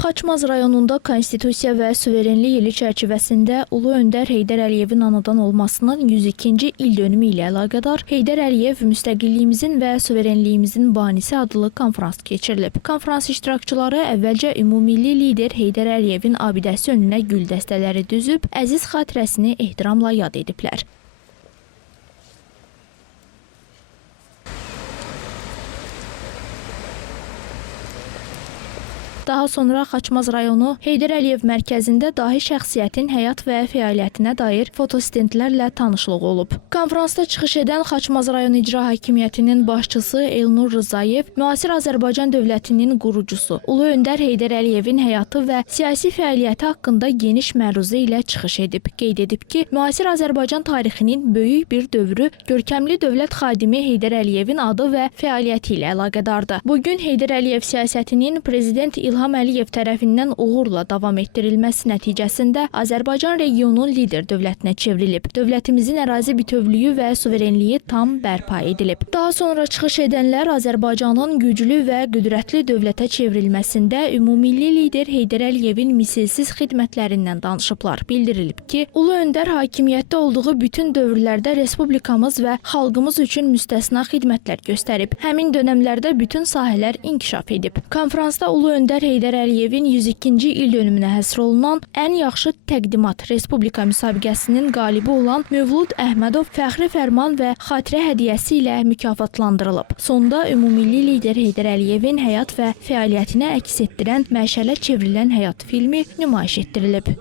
Xaçmaz rayonunda Konstitusiya və Suverenlik ili çərçivəsində Ulu Öndər Heydər Əliyevin anadan olmasının 102-ci ildönümü ilə əlaqədar Heydər Əliyev müstəqilliyimizin və suverenliyimizin banisi adlı konfrans keçirilib. Konfrans iştirakçıları əvvəlcə ümummilli lider Heydər Əliyevin abidəsi önünə gül dəstələri düzüb, əziz xatirəsini ehtiramla yad ediblər. Daha sonra Xaçmaz rayonu Heydər Əliyev mərkəzində dahi şəxsiyyətin həyat və fəaliyyətinə dair fotostendlərlə tanışlıq olub. Konfransda çıxış edən Xaçmaz rayon İcra Hakimiyyətinin başçısı Elnur Rızayev, müasir Azərbaycan dövlətinin qurucusu Ulu Öndər Heydər Əliyevin həyatı və siyasi fəaliyyəti haqqında geniş məruzə ilə çıxış edib. Qeyd edib ki, müasir Azərbaycan tarixinin böyük bir dövrü görkəmli dövlət xadimi Heydər Əliyevin adı və fəaliyyəti ilə əlaqədardır. Bugün Heydər Əliyev siyasətinin prezident İlham Əliyev tərəfindən uğurla davam etdirilməsi nəticəsində Azərbaycan regionun lider dövlətinə çevrilib. Dövlətimizin ərazi bütövlüyü və suverenliyi tam bərpa edilib. Daha sonra çıxış edənlər Azərbaycanın güclü və qüdrətli dövlətə çevrilməsində ümummilli lider Heydər Əliyevin misilsiz xidmətlərindən danışıblar. Bildirilib ki, Ulu Öndər hakimiyyətdə olduğu bütün dövrlərdə respublikamız və xalqımız üçün müstəsna xidmətlər göstərib. Həmin dönəmlərdə bütün sahələr inkişaf edib. Konfransda Ulu Öndər Heydər Əliyevin 102-ci ildönümünə həsr olunan ən yaxşı təqdimat Respublika müsabiqəsinin qalibi olan Mövlud Əhmədov fəxri fərman və xatirə hədiyyəsi ilə mükafatlandırılıb. Sonda ümummilli lider Heydər Əliyevin həyat və fəaliyyətinə əks etdirən məşələ çevrilən həyat filmi nümayiş etdirilib.